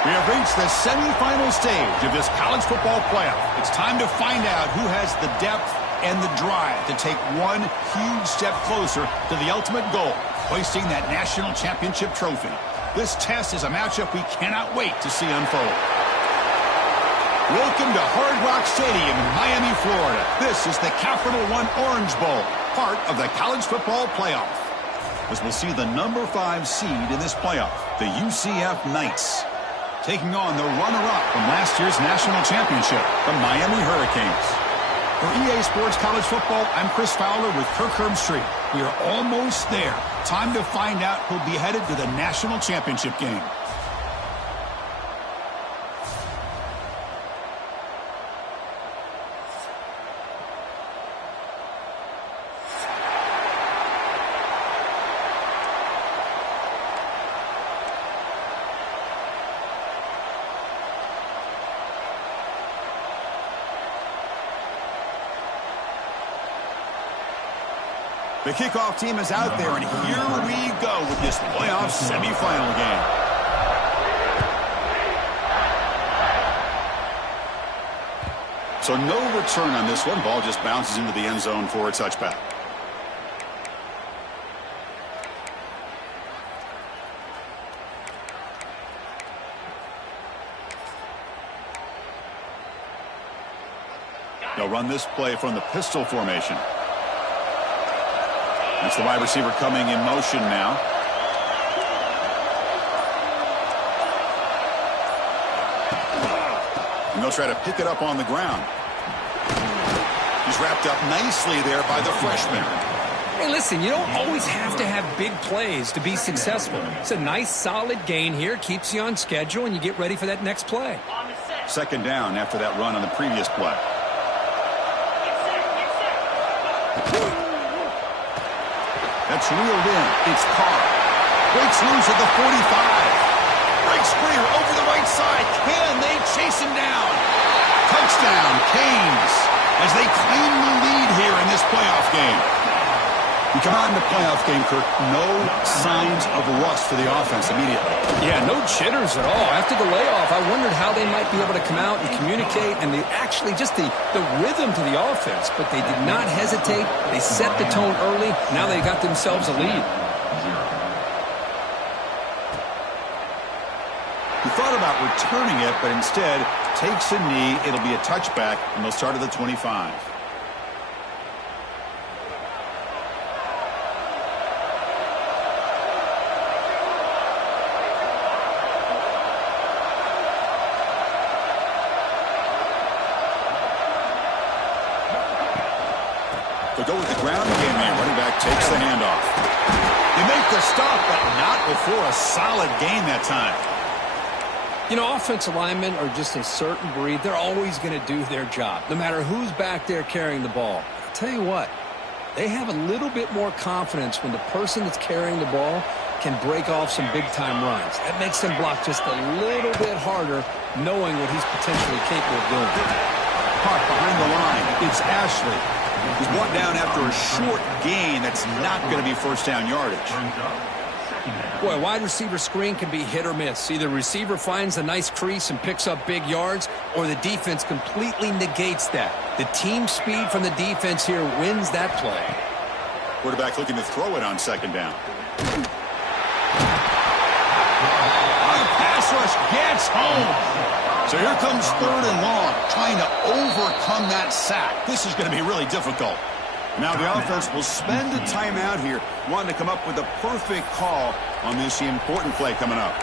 We have reached the semifinal stage of this college football playoff. It's time to find out who has the depth and the drive to take one huge step closer to the ultimate goal, hoisting that national championship trophy. This test is a matchup we cannot wait to see unfold. Welcome to Hard Rock Stadium in Miami, Florida. This is the Capital One Orange Bowl, part of the college football playoff. As we'll see the number 5 seed in this playoff, the UCF Knights, taking on the runner-up from last year's national championship, the Miami Hurricanes. For EA Sports College Football, I'm Chris Fowler with Kirk Herbstreit. We are almost there. Time to find out who'll be headed to the national championship game. The kickoff team is out there, and here we go with this playoff semifinal game. So no return on this one. Ball just bounces into the end zone for a touchback. They'll run this play from the pistol formation. That's the wide receiver coming in motion now. And they'll try to pick it up on the ground. He's wrapped up nicely there by the freshman. Hey, listen, you don't always have to have big plays to be successful. It's a nice, solid gain here. Keeps you on schedule, and you get ready for that next play. Second down after that run on the previous play. That's reeled in. It's Carr. Breaks loose at the 45. Breaks free over the right side. Can they chase him down? Touchdown, Canes, as they claim the lead here in this playoff game. We come out in the playoff game, Kirk, no signs of rust for the offense immediately. Yeah, no jitters at all. After the layoff, I wondered how they might be able to come out and communicate and actually just the rhythm to the offense. But they did not hesitate. They set the tone early. Now they got themselves a lead. He thought about returning it, but instead takes a knee. It'll be a touchback, and they'll start at the 25. They'll go with the ground game here. Running back takes the handoff. They make the stop, but not before a solid gain that time. You know, offensive linemen are just a certain breed. They're always going to do their job, no matter who's back there carrying the ball. I'll tell you what, they have a little bit more confidence when the person that's carrying the ball can break off some big-time runs. That makes them block just a little bit harder, knowing what he's potentially capable of doing. Caught behind the line. It's Ashley. He's brought down after a short gain that's not going to be first down yardage. Boy, a wide receiver screen can be hit or miss. Either receiver finds a nice crease and picks up big yards, or the defense completely negates that. The team speed from the defense here wins that play. Quarterback looking to throw it on second down. The pass rush gets home. So here comes third and long, trying to overcome that sack. This is going to be really difficult. Now the offense will spend a timeout here, wanting to come up with a perfect call on this important play coming up.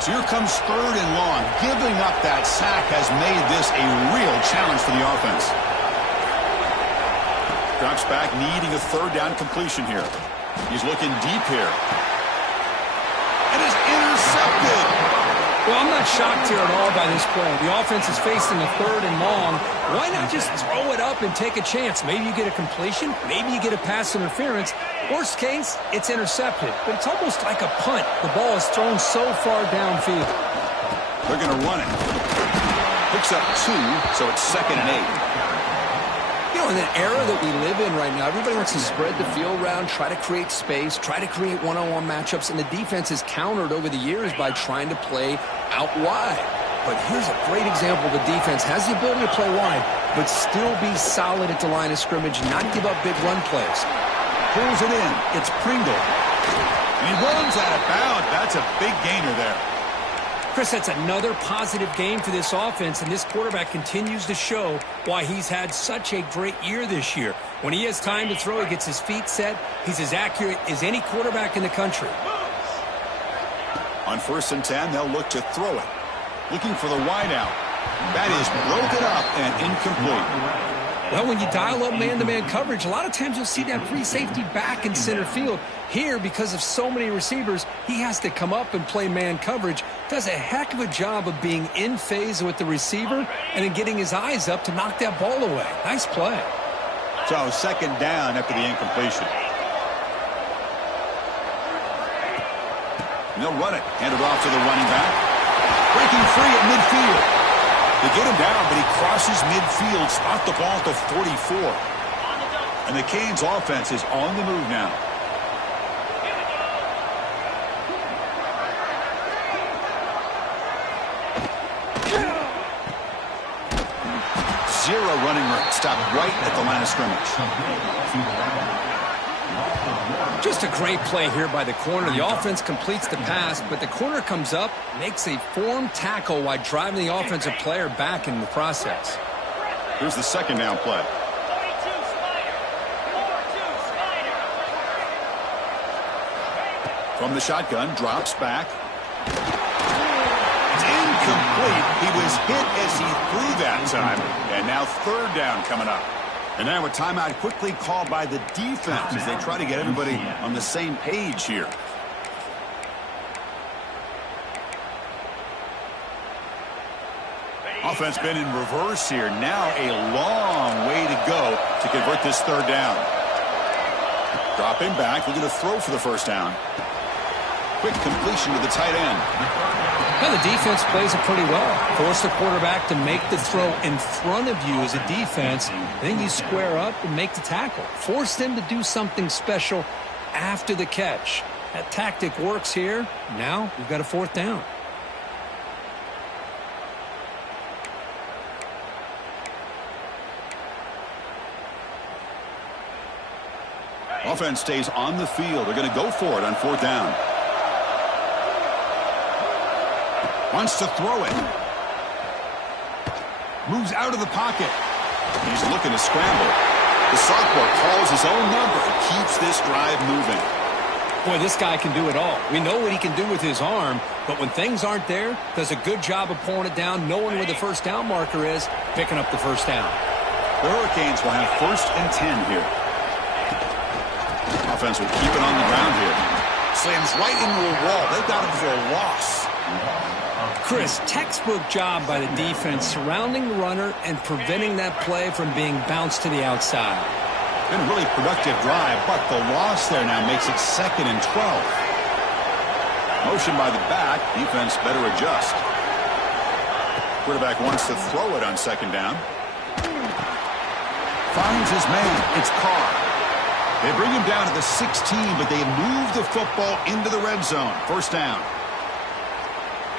So here comes third and long. Giving up that sack has made this a real challenge for the offense. Drops back, needing a third down completion here. He's looking deep here. And is intercepted. Well, I'm not shocked here at all by this play. The offense is facing a third and long. Why not just throw it up and take a chance? Maybe you get a completion. Maybe you get a pass interference. Worst case, it's intercepted. But it's almost like a punt. The ball is thrown so far downfield. They're going to run it. Picks up 2, so it's 2nd and 8. You know, in the era that we live in right now, everybody wants to spread the field around, try to create space, try to create one-on-one matchups, and the defense is countered over the years by trying to play out wide. But here's a great example. The defense has the ability to play wide, but still be solid at the line of scrimmage, not give up big run plays. Pulls it in. It's Pringle. And he runs out of bounds. That's a big gainer there. Chris, that's another positive game for this offense, and this quarterback continues to show why he's had such a great year this year. When he has time to throw, he gets his feet set. He's as accurate as any quarterback in the country. On 1st and 10, they'll look to throw it. Looking for the wideout. That is broken up and incomplete. Well, when you dial up man-to-man coverage, a lot of times you'll see that free safety back in center field. Here, because of so many receivers, he has to come up and play man coverage. Does a heck of a job of being in phase with the receiver and then getting his eyes up to knock that ball away. Nice play. So 2nd down after the incompletion. And they'll run it. Hand it off to the running back. Breaking free at midfield. They get him down, but he crosses midfield, spot the ball to 44. And the Canes offense is on the move now. Zero running room. Stopped right at the line of scrimmage. Just a great play here by the corner. The offense completes the pass, but the corner comes up, makes a form tackle while driving the offensive player back in the process. Here's the 2nd down play. From the shotgun, drops back. It's incomplete. He was hit as he threw that time. And now 3rd down coming up. And now a timeout quickly called by the defense as they try to get everybody on the same page here. Offense been in reverse here. Now a long way to go to convert this 3rd down. Dropping back, looking to throw for the 1st down. Quick completion to the tight end. Now the defense plays it pretty well. Force the quarterback to make the throw in front of you as a defense. Then you square up and make the tackle. Force them to do something special after the catch. That tactic works here. Now we've got a 4th down. Offense stays on the field. They're going to go for it on 4th down. Wants to throw it. Moves out of the pocket. He's looking to scramble. The sophomore calls his own number and keeps this drive moving. Boy, this guy can do it all. We know what he can do with his arm, but when things aren't there, does a good job of pulling it down, knowing where the 1st down marker is, picking up the 1st down. The Hurricanes will have 1st and 10 here. Offense will keep it on the ground here. Slams right into a wall. They've got him for a loss. Chris, textbook job by the defense surrounding the runner and preventing that play from being bounced to the outside. Been a really productive drive, but the loss there now makes it 2nd and 12. Motion by the back. Defense better adjust. Quarterback wants to throw it on 2nd down. Finds his man. It's Carr. They bring him down to the 16, but they move the football into the red zone. 1st down.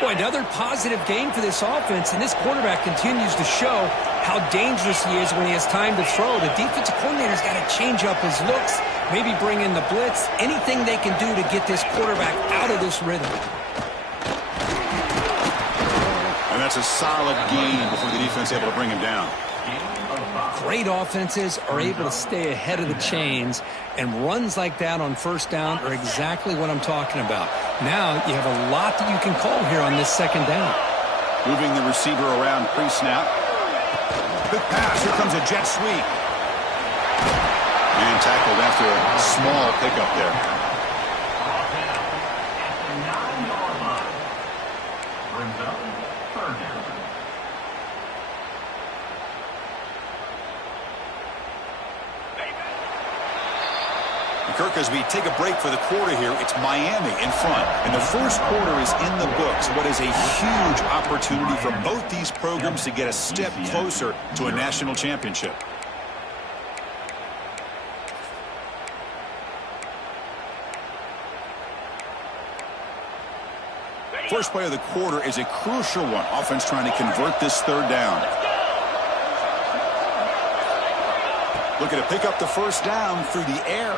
Boy, another positive game for this offense, and this quarterback continues to show how dangerous he is when he has time to throw. The defensive coordinator's got to change up his looks, maybe bring in the blitz, anything they can do to get this quarterback out of this rhythm. And that's a solid gain before the defense able to bring him down. Great offenses are able to stay ahead of the chains, and runs like that on 1st down are exactly what I'm talking about. Now you have a lot that you can call here on this 2nd down. Moving the receiver around pre-snap. Quick pass. Here comes a jet sweep. And tackled after a small pickup there. Kirk, as we take a break for the quarter here, it's Miami in front. And the first quarter is in the books. What is a huge opportunity for both these programs to get a step closer to a national championship. First play of the quarter is a crucial one. Offense trying to convert this third down. Looking to pick up the first down through the air.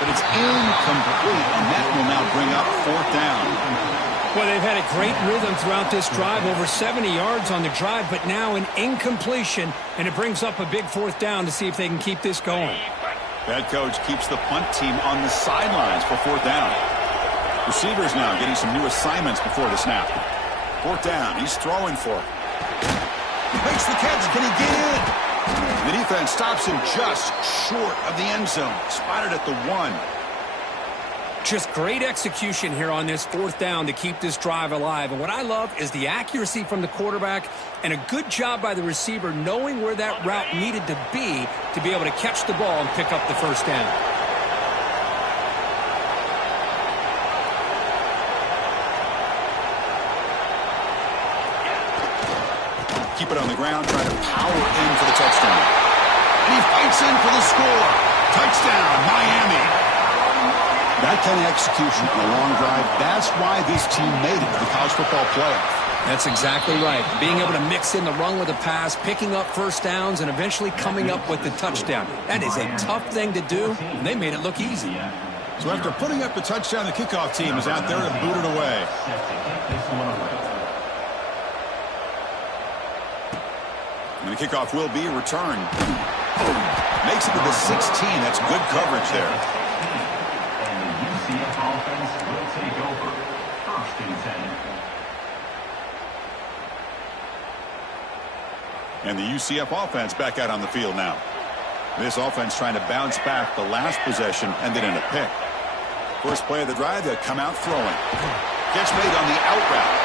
But it's incomplete, and that will now bring up fourth down. Well, they've had a great rhythm throughout this drive, over 70 yards on the drive, but now an incompletion, and it brings up a big fourth down to see if they can keep this going. Head coach keeps the punt team on the sidelines for fourth down. Receivers now getting some new assignments before the snap. Fourth down, he's throwing for it. He makes the catch, can he get in? The defense stops him just short of the end zone. Spotted at the 1. Just great execution here on this fourth down to keep this drive alive. And what I love is the accuracy from the quarterback and a good job by the receiver knowing where that route needed to be able to catch the ball and pick up the first down. Keep it on the ground, trying to power in for the touchdown. And he fights in for the score. Touchdown, Miami. That kind of execution in a long drive, that's why this team made it to the college football playoff. That's exactly right. Being able to mix in the run with the pass, picking up first downs, and eventually coming up with the touchdown. That is a tough thing to do, and they made it look easy. So after putting up the touchdown, the kickoff team is out there to boot it away. And the kickoff will be returned. Makes it to the 16. That's good coverage there. And the UCF offense will take over. First and 10. And the UCF offense back out on the field now. This offense trying to bounce back the last possession and then in a pick. First play of the drive, they'll come out throwing. Catch made on the out route.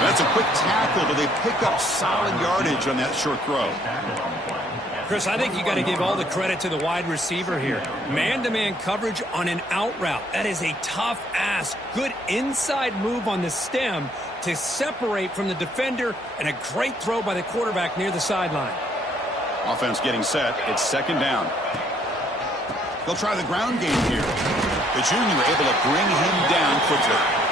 That's a quick tackle, but they pick up solid yardage on that short throw. Chris, I think you got to give all the credit to the wide receiver here. Man-to-man coverage on an out route. That is a tough ask. Good inside move on the stem to separate from the defender, and a great throw by the quarterback near the sideline. Offense getting set. It's second down. They'll try the ground game here. The junior able to bring him down quickly.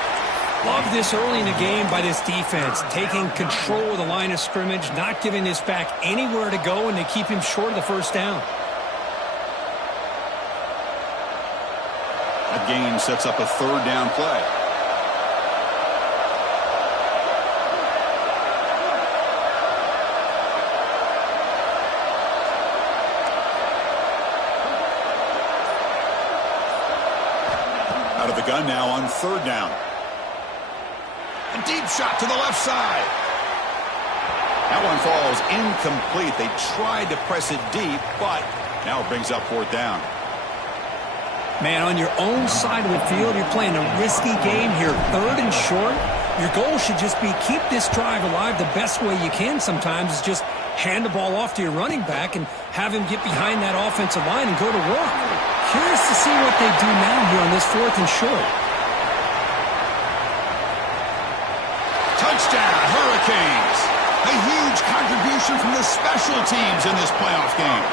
Love this early in the game by this defense, taking control of the line of scrimmage, not giving this back anywhere to go, and they keep him short of the first down. That gain sets up a third down play. Out of the gun now on third down. A deep shot to the left side. That one falls incomplete. They tried to press it deep, but now it brings up fourth down. Man, on your own side of the field, you're playing a risky game here. Third and short. Your goal should just be keep this drive alive the best way you can sometimes is just hand the ball off to your running back and have him get behind that offensive line and go to work. Curious to see what they do now here on this fourth and short. Touchdown, Hurricanes. A huge contribution from the special teams in this playoff game.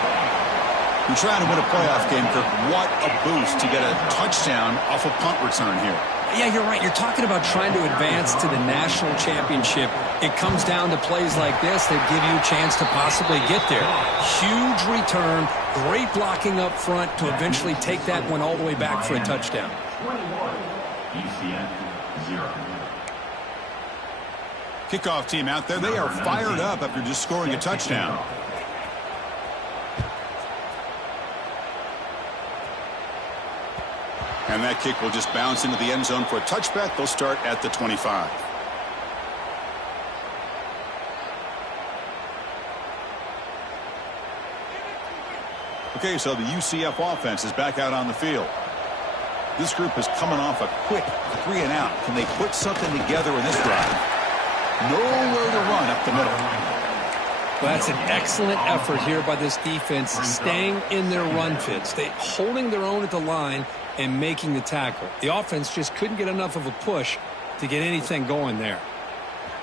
You're trying to win a playoff game, Kirk. What a boost to get a touchdown off a punt return here. Yeah, you're right. You're talking about trying to advance to the national championship. It comes down to plays like this that give you a chance to possibly get there. Huge return, great blocking up front to eventually take that one all the way back for a touchdown. 21, UCF 0. Kickoff team out there. They are fired up after just scoring a touchdown. And that kick will just bounce into the end zone for a touchback. They'll start at the 25. Okay, so the UCF offense is back out on the field. This group is coming off a quick 3 and out. Can they put something together in this drive? Nowhere to run up the middle. Well, that's an excellent effort here by this defense, staying in their run fits, holding their own at the line and making the tackle. The offense just couldn't get enough of a push to get anything going there.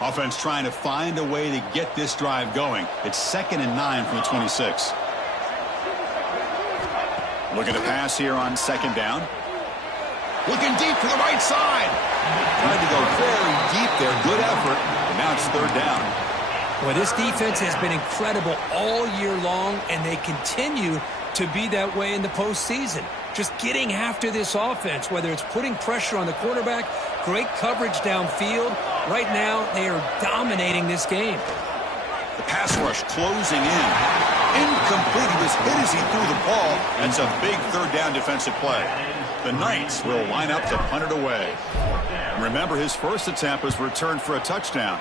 Offense trying to find a way to get this drive going. It's 2nd and 9 from the 26. Looking to pass here on 2nd down. Looking deep to the right side. Tried to go very deep there. Good effort. And now it's 3rd down. Well, this defense has been incredible all year long, and they continue to be that way in the postseason. Just getting after this offense, whether it's putting pressure on the quarterback, great coverage downfield. Right now, they are dominating this game. The pass rush closing in. Incomplete. He was hit as he threw the ball. That's a big 3rd down defensive play. The Knights will line up to punt it away. Remember, his first attempt was returned for a touchdown.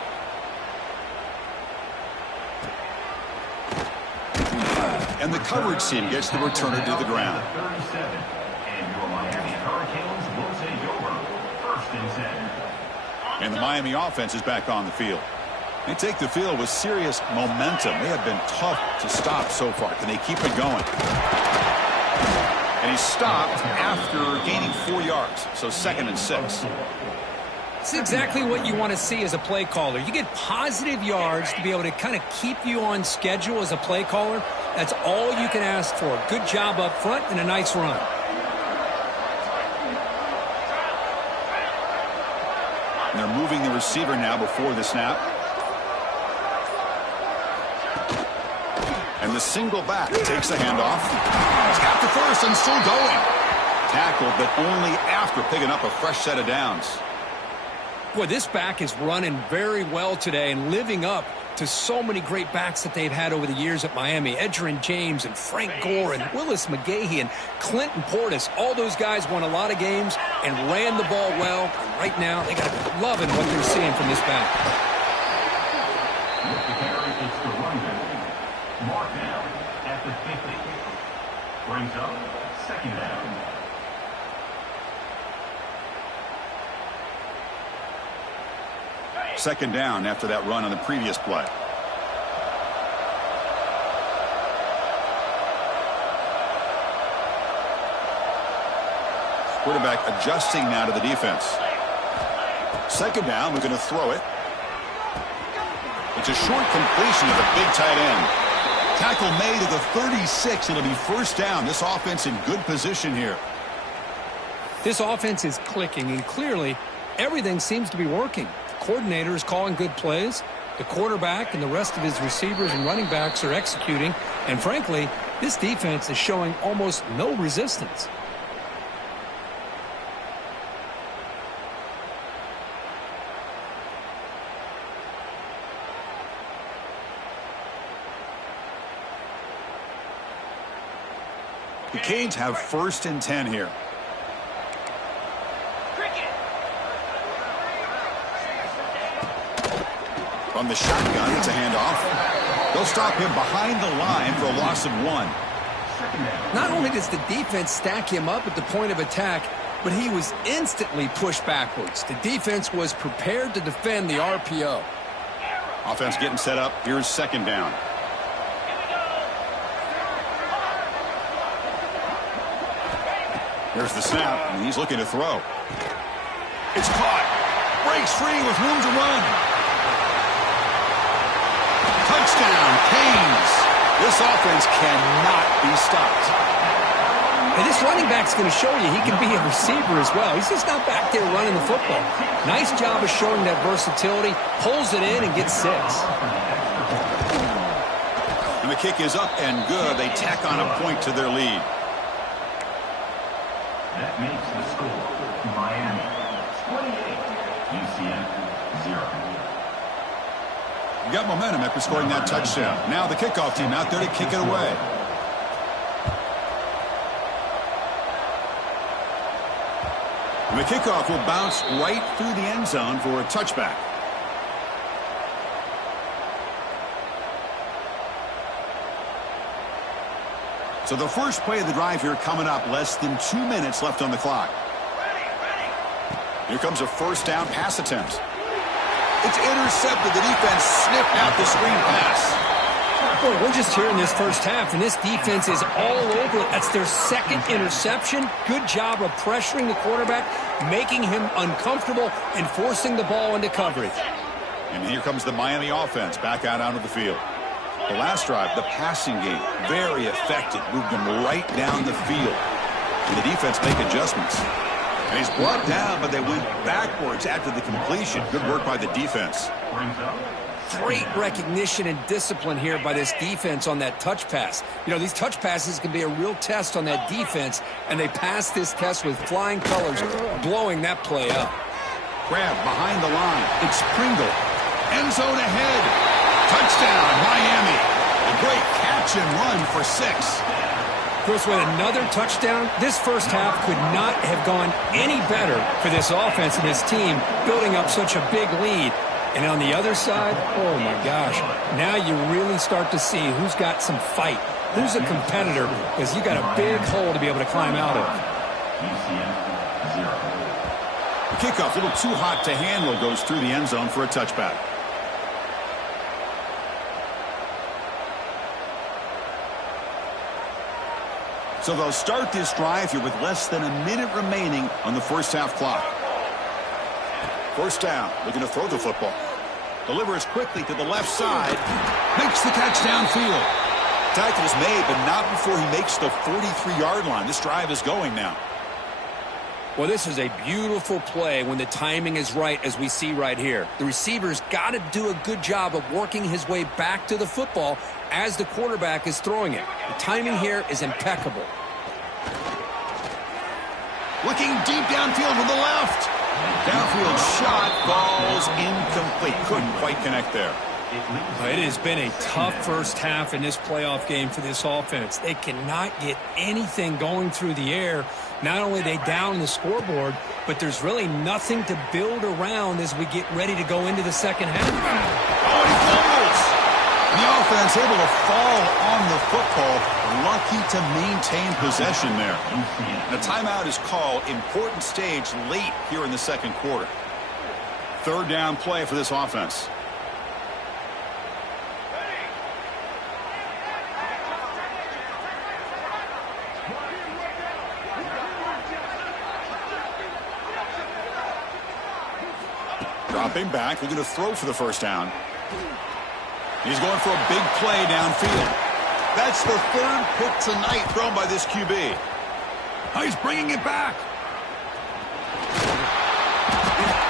And the coverage team gets the returner to the ground. 37, and your Miami Hurricanes will take over. 1st and 10. And the Miami offense is back on the field. They take the field with serious momentum. They have been tough to stop so far. Can they keep it going? And he stopped after gaining 4 yards. So 2nd and 6. It's exactly what you want to see as a play caller. You get positive yards to be able to kind of keep you on schedule as a play caller. That's all you can ask for. Good job up front and a nice run. And they're moving the receiver now before the snap. And the single back takes the handoff. He's got the first and still going. Tackled, but only after picking up a fresh set of downs. Boy, this back is running very well today and living up to so many great backs that they've had over the years at Miami. Edgerrin James and Frank Gore and Willis McGahee and Clinton Portis. All those guys won a lot of games and ran the ball well. And right now, they got to be loving what they're seeing from this back. With the carry, it's the run back. Mark down at the 50. Brings up 2nd down. Second down after that run on the previous play. Quarterback adjusting now to the defense. 2nd down, we're going to throw it. It's a short completion of the big tight end. Tackle made at the 36. It'll be 1st down. This offense in good position here. This offense is clicking, and clearly everything seems to be working. The coordinator is calling good plays. The quarterback and the rest of his receivers and running backs are executing. And frankly, this defense is showing almost no resistance. The Canes have 1st and 10 here. From the shotgun, it's a handoff. They'll stop him behind the line for a loss of 1. Not only does the defense stack him up at the point of attack, but he was instantly pushed backwards. The defense was prepared to defend the RPO. Offense getting set up. Here's 2nd down. Here's the snap, and he's looking to throw. It's caught. Breaks free with room to run. Touchdown, Canes. This offense cannot be stopped. And this running back's going to show you he can be a receiver as well. He's just not back there running the football. Nice job of showing that versatility. Pulls it in and gets 6. And the kick is up and good. They tack on a point to their lead. That makes the score Miami 28, UCF 0. Got momentum after scoring that touchdown. Now the kickoff team out there to kick it away. And the kickoff will bounce right through the end zone for a touchback. So the first play of the drive here coming up, less than 2 minutes left on the clock. Here comes a 1st down pass attempt. It's intercepted. The defense sniffed out the screen pass. Well, we're just here in this first half, and this defense is all over it. That's their second interception. Good job of pressuring the quarterback, making him uncomfortable, and forcing the ball into coverage. And here comes the Miami offense back out onto the field. The last drive, the passing game, very effective. Moved them right down the field. And the defense make adjustments. And he's brought down, but they went backwards after the completion. Good work by the defense. Great recognition and discipline here by this defense on that touch pass. You know, these touch passes can be a real test on that defense, and they passed this test with flying colors, blowing that play up. Grab behind the line. It's Pringle. End zone ahead. Touchdown, Miami. A great catch and run for 6. Chris, with another touchdown, this first half could not have gone any better for this offense and this team, building up such a big lead. And on the other side, oh my gosh, now you really start to see who's got some fight, who's a competitor, because you got a big hole to be able to climb out of. The kickoff, a little too hot to handle, goes through the end zone for a touchback. So they'll start this drive here with less than a minute remaining on the first half clock. First down, looking to throw the football. Delivers quickly to the left side. Makes the catch downfield. Tackle is made, but not before he makes the 43-yard line. This drive is going now. Well, this is a beautiful play when the timing is right, as we see right here. The receiver's got to do a good job of working his way back to the football as the quarterback is throwing it. The timing here is impeccable. Looking deep downfield to the left. Downfield shot falls incomplete. Couldn't quite connect there. It has been a tough first half in this playoff game for this offense. They cannot get anything going through the air. Not only are they down the scoreboard, but there's really nothing to build around as we get ready to go into the second half. Oh, he fumbles! The offense able to fall on the football. Lucky to maintain possession there. The timeout is called. Important stage late here in the second quarter. Third down play for this offense. Dropping back, looking to throw for the first down. He's going for a big play downfield. That's the third pick tonight thrown by this QB. Oh, he's bringing it back.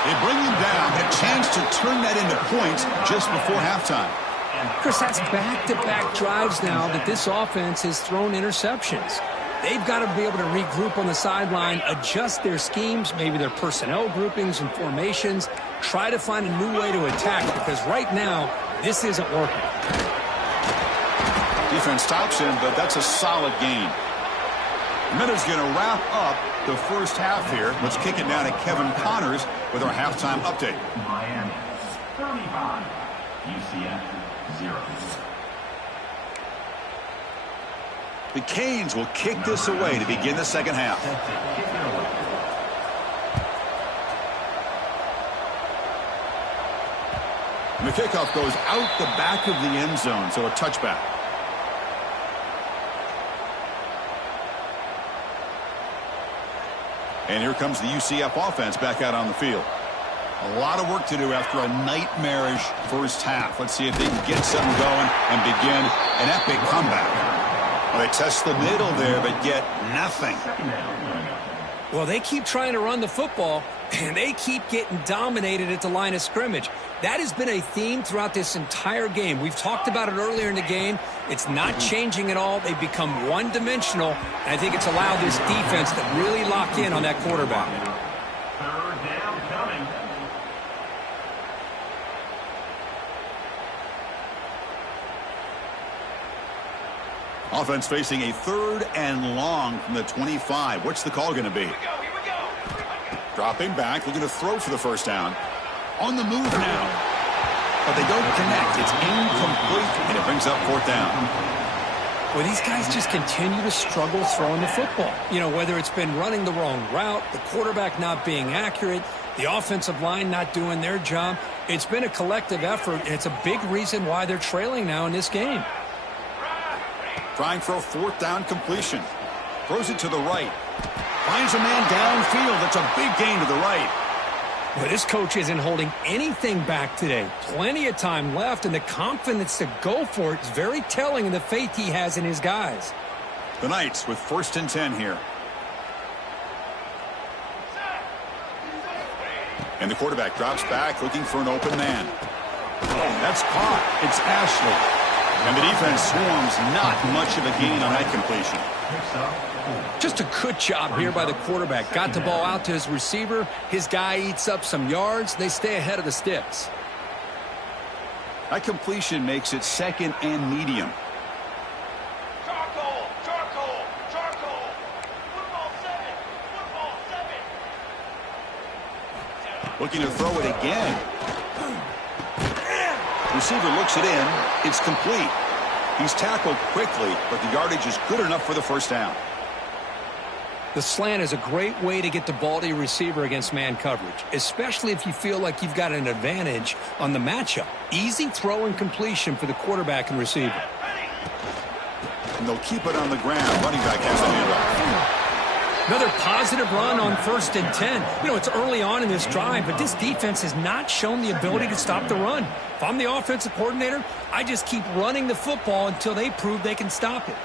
They bring him down, a chance to turn that into points just before halftime. Chris, that's back-to-back drives now that this offense has thrown interceptions. They've got to be able to regroup on the sideline, adjust their schemes, maybe their personnel groupings and formations, try to find a new way to attack, because right now, this isn't working. Defense stops him, but that's a solid gain. Miller's going to wrap up the first half here. Let's kick it down to Kevin Connors with our halftime update. Miami 35, UCF 0. The Canes will kick this away to begin the second half. And the kickoff goes out the back of the end zone, so a touchback. And here comes the UCF offense back out on the field. A lot of work to do after a nightmarish first half. Let's see if they can get something going and begin an epic comeback. Well, they test the middle there, but get nothing. Well, they keep trying to run the football, and they keep getting dominated at the line of scrimmage. That has been a theme throughout this entire game. We've talked about it earlier in the game. It's not changing at all. They've become one-dimensional, and I think it's allowed this defense to really lock in on that quarterback. Third down coming. Offense facing a third and long from the 25. What's the call going to be? Here we go. Dropping back, looking to throw for the first down. On the move now. But they don't connect. It's incomplete, and it brings up fourth down. Well, these guys just continue to struggle throwing the football. You know, whether it's been running the wrong route, the quarterback not being accurate, the offensive line not doing their job. It's been a collective effort, and it's a big reason why they're trailing now in this game. Trying for a fourth down completion. Throws it to the right. Finds a man downfield. That's a big gain to the right. Well, this coach isn't holding anything back today. Plenty of time left, and the confidence to go for it is very telling in the faith he has in his guys. The Knights with 1st and 10 here. And the quarterback drops back looking for an open man. That's caught. It's Ashley. And the defense swarms, not much of a gain on that completion. Just a good job here by the quarterback. Got the ball out to his receiver. His guy eats up some yards. They stay ahead of the sticks. That completion makes it 2nd and medium. Charcoal. Football 7. Looking to throw it again. Receiver looks it in. It's complete. He's tackled quickly, but the yardage is good enough for the first down. The slant is a great way to get the ball to your receiver against man coverage, especially if you feel like you've got an advantage on the matchup. Easy throw and completion for the quarterback and receiver. And they'll keep it on the ground. Running back has the handoff. Another positive run on 1st and 10. You know, it's early on in this drive, but this defense has not shown the ability to stop the run. If I'm the offensive coordinator, I just keep running the football until they prove they can stop it.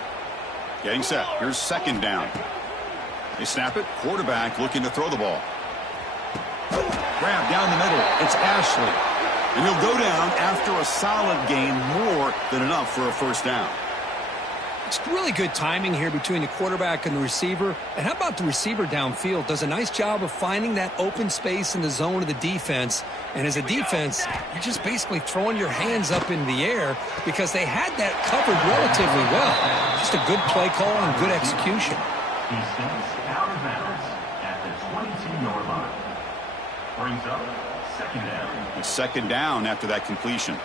Getting set. Here's 2nd down. They snap it. Quarterback looking to throw the ball. Grab down the middle. It's Ashley. And he'll go down after a solid gain, more than enough for a first down. It's really good timing here between the quarterback and the receiver. And how about the receiver downfield? Does a nice job of finding that open space in the zone of the defense. And as a defense, you're just basically throwing your hands up in the air because they had that covered relatively well. Just a good play call and good execution. He steps out of bounds at the 22-yard line. Brings up 2nd down. It's 2nd down after that completion.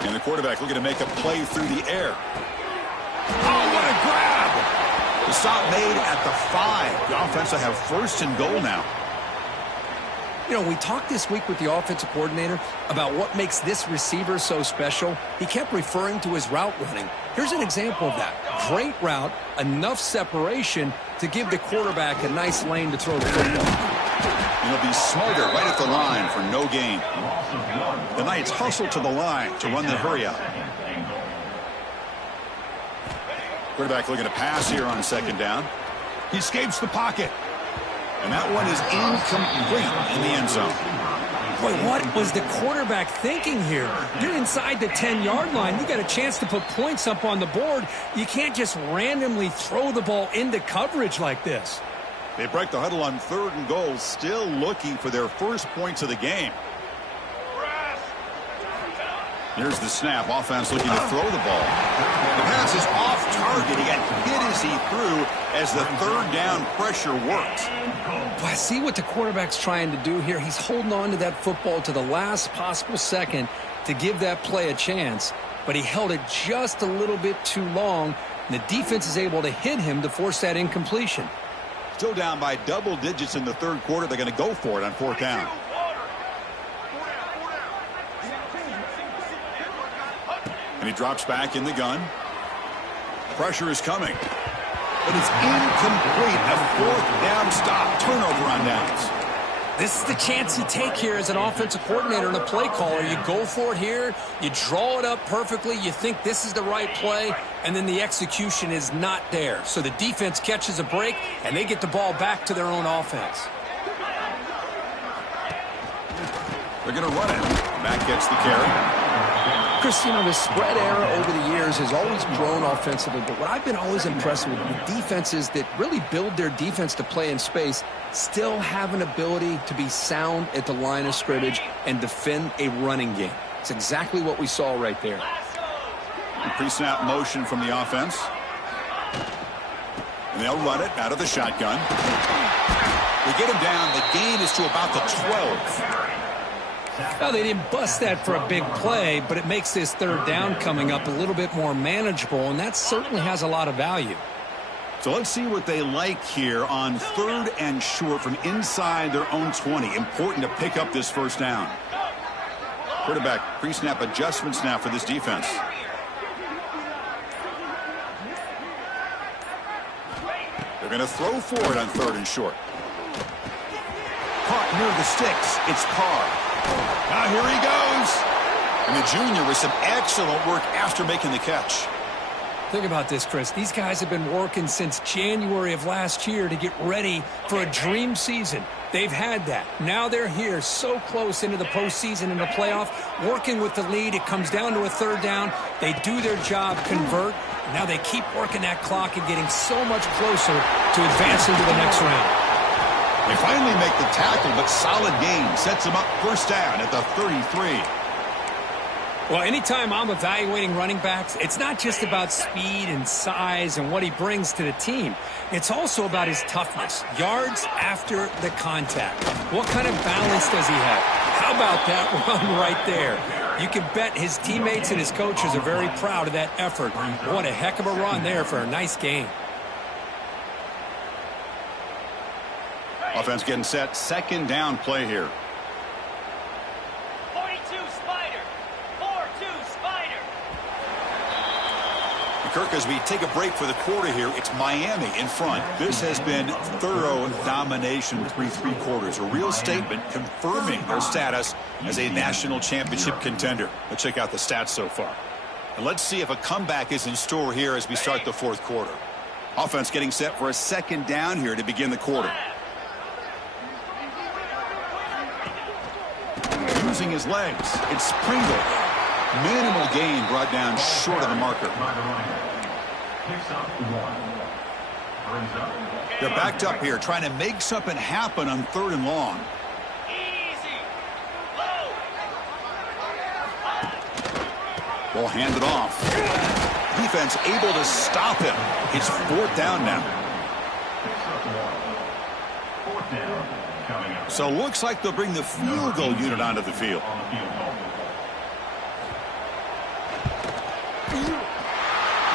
And the quarterback looking to make a play through the air. Oh, what a grab! The stop made at the 5. The offense will have 1st and goal now. You know, we talked this week with the offensive coordinator about what makes this receiver so special. He kept referring to his route running. Here's an example of that. Great route, enough separation to give the quarterback a nice lane to throw the football. And he'll be smarter right at the line for no gain. The Knights hustle to the line to run the hurry out. Quarterback looking to pass here on 2nd down. He escapes the pocket. And that one is incomplete in the end zone. Boy, what was the quarterback thinking here? You're inside the 10-yard line. You got a chance to put points up on the board. You can't just randomly throw the ball into coverage like this. They break the huddle on 3rd and goal, still looking for their first points of the game. Here's the snap. Offense looking to throw the ball. The pass is off target. He got hit as he threw as the 3rd down pressure works. Well, I see what the quarterback's trying to do here. He's holding on to that football to the last possible second to give that play a chance. But he held it just a little bit too long. And the defense is able to hit him to force that incompletion. Still down by double digits in the 3rd quarter. They're going to go for it on 4th down. And he drops back in the gun. Pressure is coming. But it's incomplete. A 4th down stop. Turnover on downs. This is the chance you take here as an offensive coordinator and a play caller. You go for it here. You draw it up perfectly. You think this is the right play. And then the execution is not there. So the defense catches a break, and they get the ball back to their own offense. They're going to run it. Matt gets the carry. Chris, you know, the spread era over the years has always grown offensively, but what I've been always impressed with defenses that really build their defense to play in space still have an ability to be sound at the line of scrimmage and defend a running game. It's exactly what we saw right there. Pre-snap motion from the offense. And they'll run it out of the shotgun. They get him down. The gain is to about the 12. Well, they didn't bust that for a big play, but it makes this 3rd down coming up a little bit more manageable, and that certainly has a lot of value. So let's see what they like here on 3rd and short from inside their own 20. Important to pick up this 1st down. Quarterback pre-snap adjustments now for this defense. They're going to throw for it on 3rd and short. Caught near the sticks. It's Carr. Now here he goes. And the junior with some excellent work after making the catch. Think about this, Chris. These guys have been working since January of last year to get ready for a dream season. They've had that. Now they're here so close into the postseason and the playoff, working with the lead. It comes down to a 3rd down. They do their job, convert. Now they keep working that clock and getting so much closer to advancing to the next round. They finally make the tackle, but solid gain sets them up 1st down at the 33. Well, anytime I'm evaluating running backs, it's not just about speed and size and what he brings to the team. It's also about his toughness. Yards after the contact. What kind of balance does he have? How about that run right there? You can bet his teammates and his coaches are very proud of that effort. What a heck of a run there for a nice gain. Offense getting set. 2nd down play here. 42 Spider. 4-2 Spider. Kirk, as we take a break for the quarter here, it's Miami in front. This has been thorough domination through 3 quarters. A real statement confirming their status as a national championship contender. Let's check out the stats so far. And let's see if a comeback is in store here as we start the 4th quarter. Offense getting set for a 2nd down here to begin the quarter. Using his legs, it's Pringle. Minimal gain brought down short of the marker. They're backed up here, trying to make something happen on 3rd and long. Easy. Low. Ball handed off. Defense able to stop him. It's 4th down now. 4th down coming up. So looks like they'll bring the field goal unit onto the field.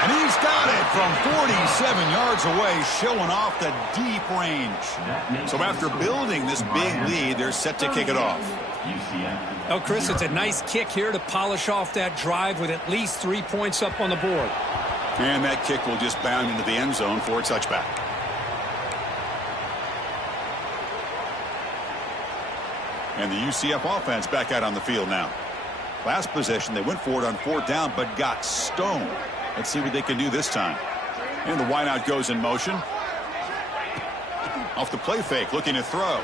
And he's got it from 47 yards away, showing off the deep range. So after building this big lead, they're set to kick it off. Oh, Chris, it's a nice kick here to polish off that drive with at least 3 points up on the board. And that kick will just bound into the end zone for a touchback. And the UCF offense back out on the field now. Last possession, they went for it on 4th down, but got stoned. Let's see what they can do this time. And the wideout goes in motion. Off the play fake, looking to throw.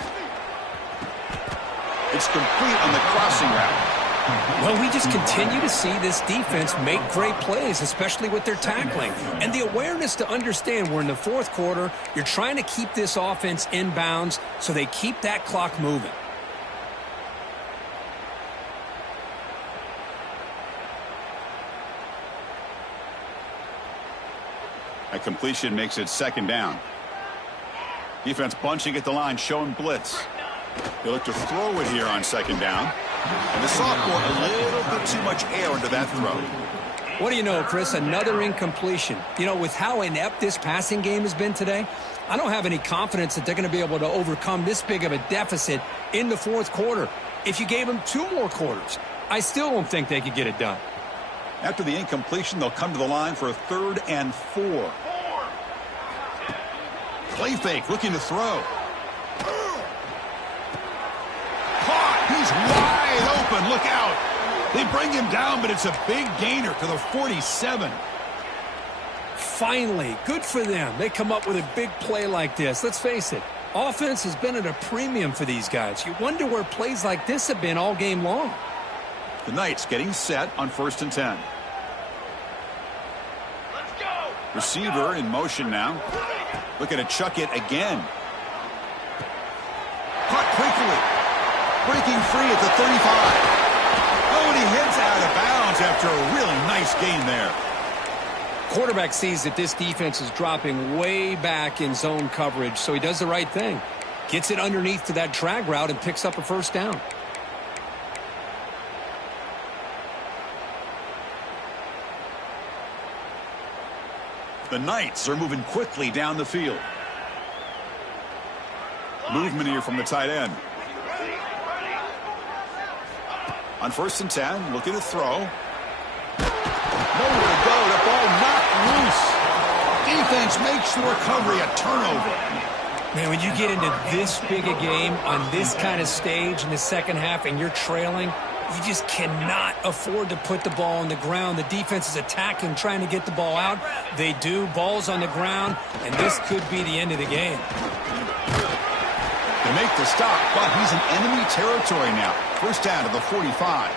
It's complete on the crossing route. Well, we just continue to see this defense make great plays, especially with their tackling. And the awareness to understand we're in the 4th quarter, you're trying to keep this offense in bounds so they keep that clock moving. That completion makes it 2nd down. Defense bunching at the line, showing blitz. They look to throw it here on 2nd down. And the sophomore, a little bit too much air into that throw. What do you know, Chris? Another incompletion. You know, with how inept this passing game has been today, I don't have any confidence that they're going to be able to overcome this big of a deficit in the 4th quarter. If you gave them 2 more quarters, I still don't think they could get it done. After the incompletion, they'll come to the line for a 3rd and 4. Play fake, looking to throw. Caught! He's wide open. Look out. They bring him down, but it's a big gainer to the 47. Finally, good for them. They come up with a big play like this. Let's face it, offense has been at a premium for these guys. You wonder where plays like this have been all game long. The Knights getting set on 1st and 10. Let's go. Receiver in motion now. Looking to chuck it again. Caught quickly. Breaking free at the 35. Oh, and he heads out of bounds after a really nice gain there. Quarterback sees that this defense is dropping way back in zone coverage, so he does the right thing. Gets it underneath to that drag route and picks up a 1st down. The Knights are moving quickly down the field. Movement here from the tight end. On 1st and 10, looking to throw. Nowhere to go. The ball knocked loose. Defense makes the recovery a turnover. Man, when you get into this big a game on this kind of stage in the second half and you're trailing, you just cannot afford to put the ball on the ground. The defense is attacking, trying to get the ball out. They do. Ball's on the ground, and this could be the end of the game. They make the stop, but he's in enemy territory now. 1st down to the 45.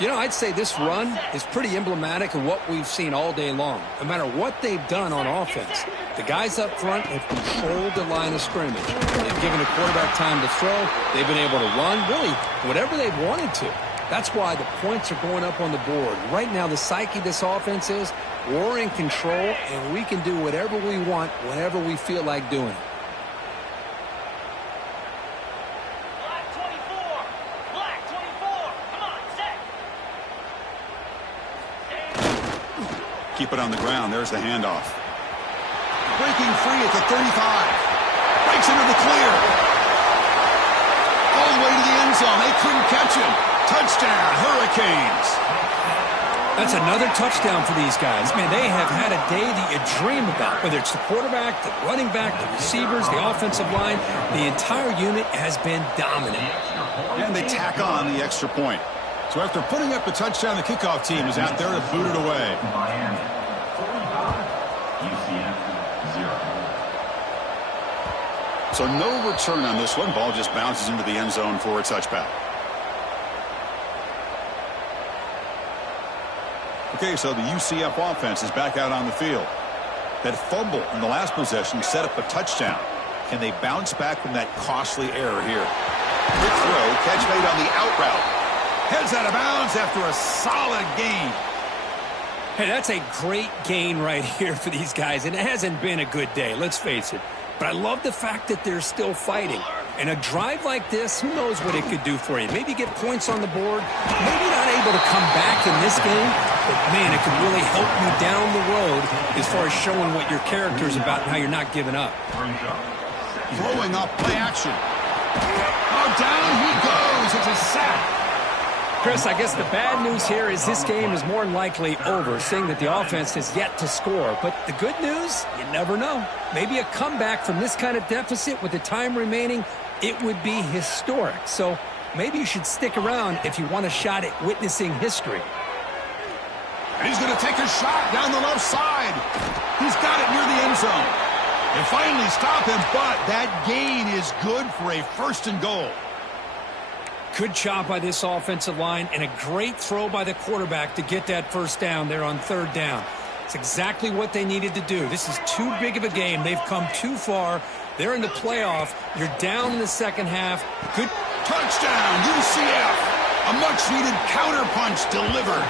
You know, I'd say this run is pretty emblematic of what we've seen all day long. No matter what they've done on offense, the guys up front have controlled the line of scrimmage. They've given the quarterback time to throw. They've been able to run, really, whatever they've wanted to. That's why the points are going up on the board. Right now, the psyche of this offense is we're in control, and we can do whatever we want whenever we feel like doing it. Keep it on the ground. There's the handoff. Breaking free at the 35. Breaks into the clear. All the way to the end zone. They couldn't catch him. Touchdown, Hurricanes. That's another touchdown for these guys. Man, they have had a day that you dream about. Whether it's the quarterback, the running back, the receivers, the offensive line, the entire unit has been dominant. And they tack on the extra point. So after putting up the touchdown, the kickoff team is out there to boot it away. Miami 45, UCF 0. So no return on this one. Ball just bounces into the end zone for a touchback. Okay, so the UCF offense is back out on the field. That fumble in the last possession set up a touchdown. Can they bounce back from that costly error here? Good throw, catch made on the out route. Heads out of bounds after a solid gain. Hey, that's a great gain right here for these guys, and it hasn't been a good day, let's face it. But I love the fact that they're still fighting. And a drive like this, who knows what it could do for you. Maybe get points on the board, maybe not able to come back in this game, but man, it could really help you down the road as far as showing what your character is about and how you're not giving up. Throwing up, play action. Oh, down he goes. It's a sack. Chris, I guess the bad news here is this game is more than likely over, seeing that the offense has yet to score. But the good news, you never know. Maybe a comeback from this kind of deficit with the time remaining, it would be historic. So maybe you should stick around if you want a shot at witnessing history. And he's going to take a shot down the left side. He's got it near the end zone. They finally stop him, but that gain is good for a 1st and goal. Good job by this offensive line and a great throw by the quarterback to get that 1st down there on 3rd down. It's exactly what they needed to do. This is too big of a game. They've come too far. They're in the playoff. You're down in the second half. Good touchdown, UCF. A much-needed counterpunch delivered.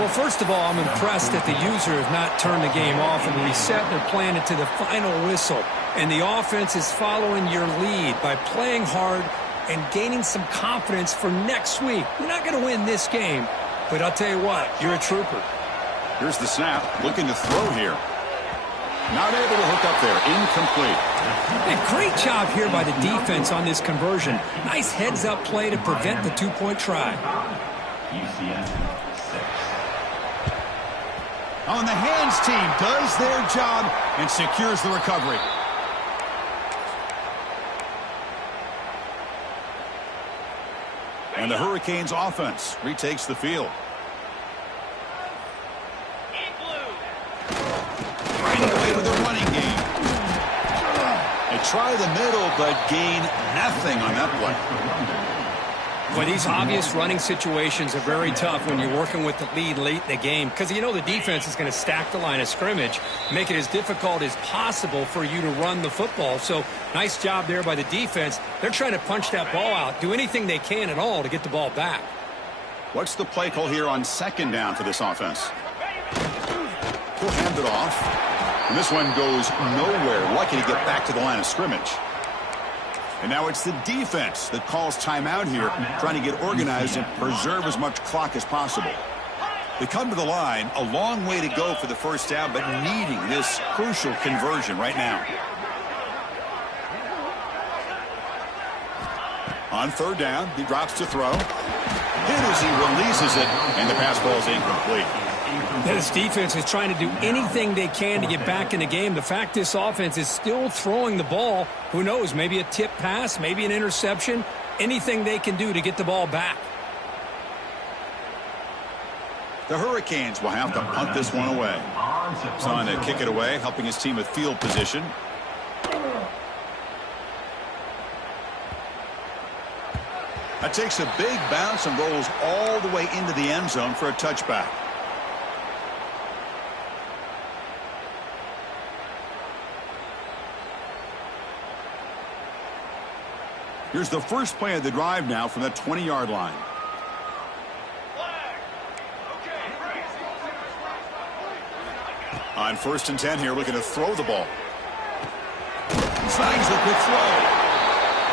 Well, first of all, I'm impressed that the user has not turned the game off and reset. They're playing it to the final whistle. And the offense is following your lead by playing hard and gaining some confidence for next week. You're not going to win this game, but I'll tell you what, you're a trooper. Here's the snap, looking to throw here. Not able to hook up there, incomplete. A great job here by the defense on this conversion. Nice heads-up play to prevent the 2-point try. UCF 6. On the hands team does their job and secures the recovery. And the Hurricanes offense retakes the field. Right away with the running game. They try the middle, but gain nothing on that play. Boy, these obvious running situations are very tough when you're working with the lead late in the game because you know the defense is going to stack the line of scrimmage, make it as difficult as possible for you to run the football. So nice job there by the defense. They're trying to punch that ball out, do anything they can at all to get the ball back. What's the play call here on 2nd down for this offense? He'll hand it off. And this one goes nowhere. Lucky to get back to the line of scrimmage. And now it's the defense that calls timeout here, trying to get organized and preserve as much clock as possible. They come to the line, a long way to go for the 1st down, but needing this crucial conversion right now. On third down, he drops to throw. Hit as he releases it, and the pass ball is incomplete. This defense is trying to do anything they can to get back in the game. The fact this offense is still throwing the ball, who knows, maybe a tip pass, maybe an interception, anything they can do to get the ball back. The Hurricanes will have to punt this one away. Son to kick it away, helping his team with field position. That takes a big bounce and rolls all the way into the end zone for a touchback. Here's the first play of the drive now from the 20-yard line. On 1st and 10 here, looking to throw the ball. Snags the quick throw.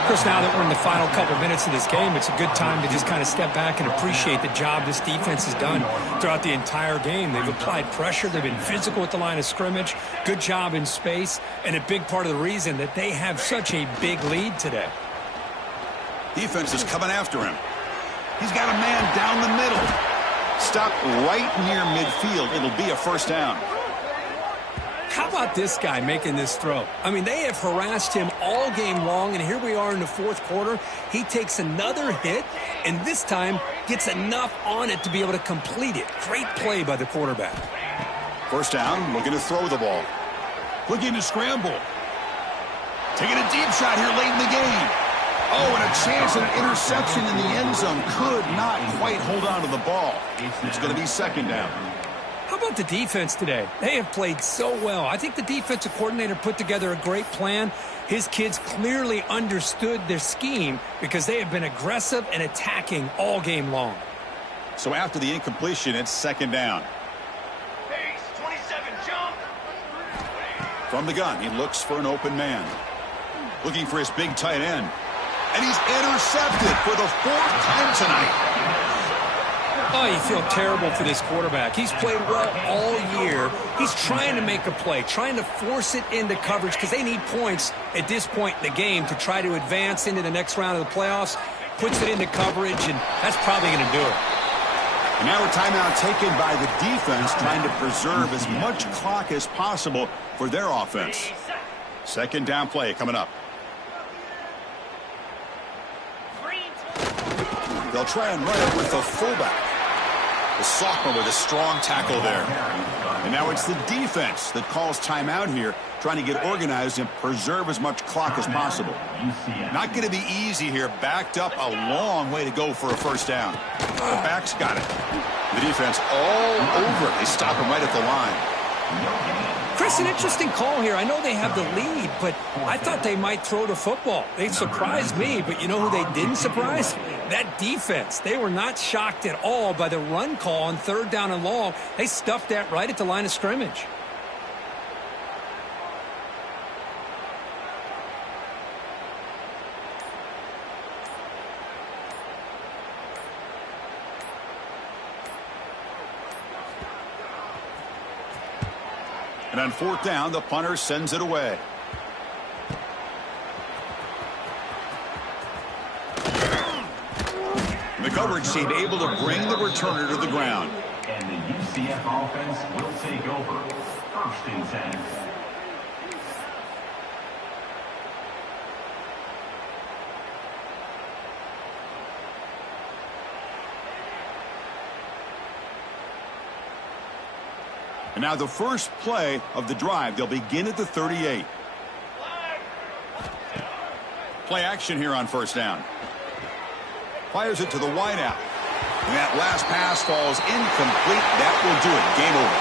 Of course, now that we're in the final couple minutes of this game, it's a good time to just kind of step back and appreciate the job this defense has done throughout the entire game. They've applied pressure. They've been physical at the line of scrimmage. Good job in space. And a big part of the reason that they have such a big lead today. Defense is coming after him. He's got a man down the middle. Stopped right near midfield. It'll be a first down. How about this guy making this throw? I mean, they have harassed him all game long, and here we are in the fourth quarter. He takes another hit, and this time gets enough on it to be able to complete it. Great play by the quarterback. First down, looking to throw the ball. Looking to scramble. Taking a deep shot here late in the game. Oh, and a chance at an interception in the end zone. Could not quite hold on to the ball. It's going to be second down. How about the defense today? They have played so well. I think the defensive coordinator put together a great plan. His kids clearly understood their scheme because they have been aggressive and attacking all game long. So after the incompletion, it's second down. Pace, 27, jump. From the gun, he looks for an open man. Looking for his big tight end. And he's intercepted for the 4th time tonight. Oh, you feel terrible for this quarterback. He's played well all year. He's trying to make a play, trying to force it into coverage because they need points at this point in the game to try to advance into the next round of the playoffs. Puts it into coverage, and that's probably going to do it. And now a timeout taken by the defense, trying to preserve as much clock as possible for their offense. Second down play coming up. They'll try and run it with the fullback. The sophomore with a strong tackle there. And now it's the defense that calls timeout here, trying to get organized and preserve as much clock as possible. Not going to be easy here. Backed up a long way to go for a first down. The back's got it. The defense all over it. They stop him right at the line. Chris, an interesting call here. I know they have the lead, but I thought they might throw the football. They surprised me, but you know who they didn't surprise? That defense. They were not shocked at all by the run call on 3rd down and long. They stuffed that right at the line of scrimmage. And on 4th down, the punter sends it away. The coverage team able to bring the returner to the ground. And the UCF offense will take over. 1st and 10. And now the first play of the drive. They'll begin at the 38. Play action here on 1st down. Fires it to the wideout. And that last pass falls incomplete. That will do it. Game over.